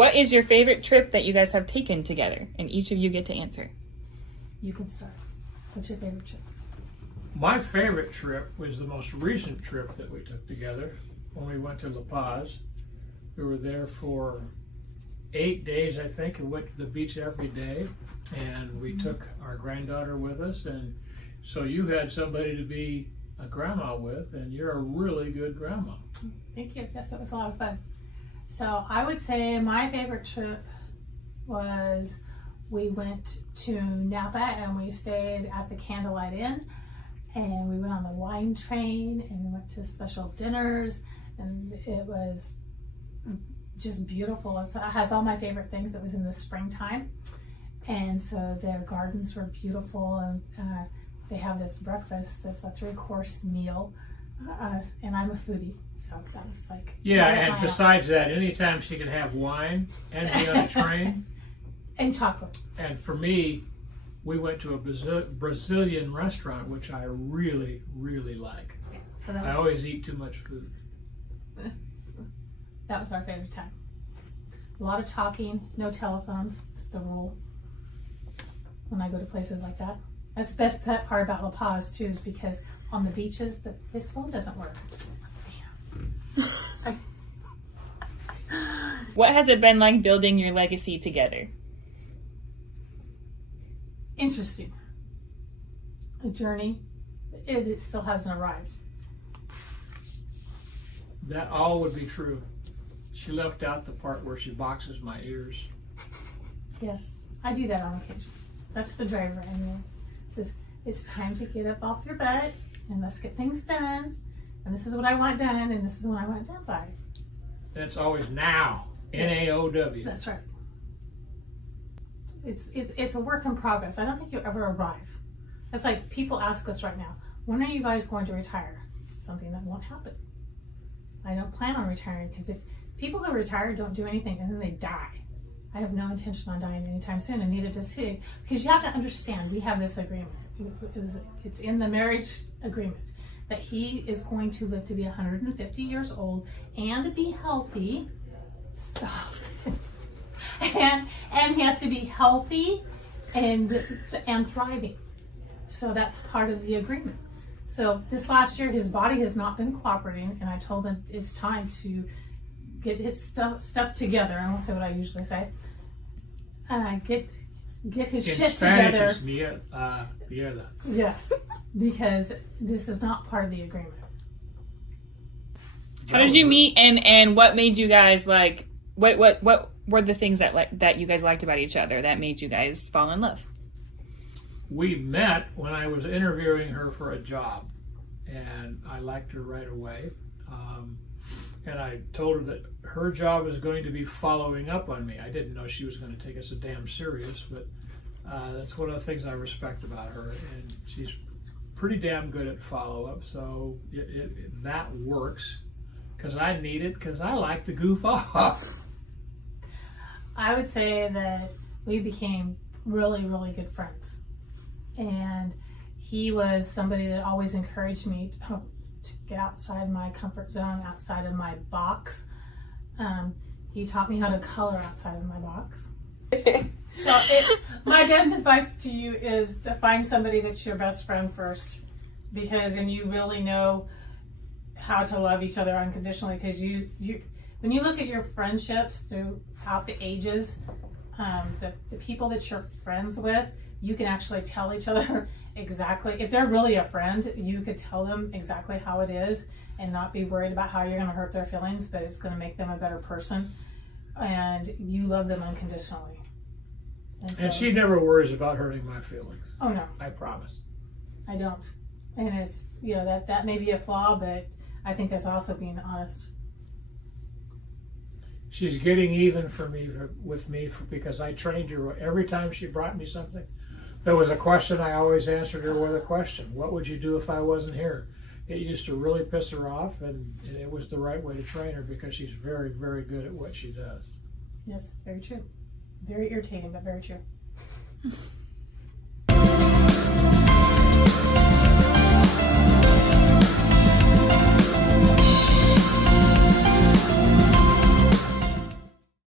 What is your favorite trip that you guys have taken together? And each of you get to answer. You can start. What's your favorite trip? My favorite trip was the most recent trip that we took together when we went to La Paz. We were there for 8 days, I think, and went to the beach every day. And we took our granddaughter with us. And so you had somebody to be a grandma with, and you're a really good grandma. Thank you. Yes, that was a lot of fun. So I would say my favorite trip was we went to Napa and we stayed at the Candlelight Inn, and we went on the wine train and we went to special dinners, and it was just beautiful. It has all my favorite things. It was in the springtime, and so their gardens were beautiful, and they have this breakfast, this a 3-course meal, and I'm a foodie, so that was like... Yeah, and besides that, anytime she can have wine and be on a train... and chocolate. And for me, we went to a Brazilian restaurant, which I really, really like. Yeah, so that was, I always eat too much food. That was our favorite time. A lot of talking, no telephones, it's the rule when I go to places like that. That's the best part about La Paz, too, is because on the beaches, his phone doesn't work. Damn. What has it been like building your legacy together? Interesting. A journey. It still hasn't arrived. That all would be true. She left out the part where she boxes my ears. Yes, I do that on occasion. That's the driver in me. It says, it's time to get up off your butt and let's get things done. And this is what I want done, and this is what I want done by. And it's always now. N-A-O-W. That's right. It's a work in progress. I don't think you'll ever arrive. It's like people ask us right now, when are you guys going to retire? It's something that won't happen. I don't plan on retiring, because if people who retire don't do anything and then they die, I have no intention on dying anytime soon, and neither does he. Because you have to understand, we have this agreement. It's in the marriage agreement that he is going to live to be 150 years old and be healthy. Stop. and he has to be healthy and thriving. So that's part of the agreement. So this last year, his body has not been cooperating, and I told him it's time to get his stuff together. I won't say what I usually say. Get his shit together. Mierda. Yes, because this is not part of the agreement. How did you meet, and what made you guys like? What were the things that you guys liked about each other that made you guys fall in love? We met when I was interviewing her for a job, and I liked her right away. And I told her that her job was going to be following up on me. I didn't know she was going to take us so damn serious, but that's one of the things I respect about her. And she's pretty damn good at follow-up, so that works. Because I need it, because I like to goof off. I would say that we became really, really good friends. And he was somebody that always encouraged me to get outside my comfort zone, outside of my box. He taught me how to color outside of my box. So my best advice to you is to find somebody that's your best friend first, because then you really know how to love each other unconditionally. Because you when you look at your friendships throughout the ages, the people that you're friends with, you can actually tell each other exactly, if they're really a friend, you could tell them exactly how it is and not be worried about how you're going to hurt their feelings, but it's going to make them a better person, and you love them unconditionally. And she never worries about hurting my feelings. Oh no. I promise. I don't. And it's, that may be a flaw, but I think that's also being honest. She's getting even with me because I trained her. Every time she brought me something, there was a question, I always answered her with a question. What would you do if I wasn't here? It used to really piss her off, and it was the right way to train her, because she's very, very good at what she does. Yes, very true. Very irritating, but very true.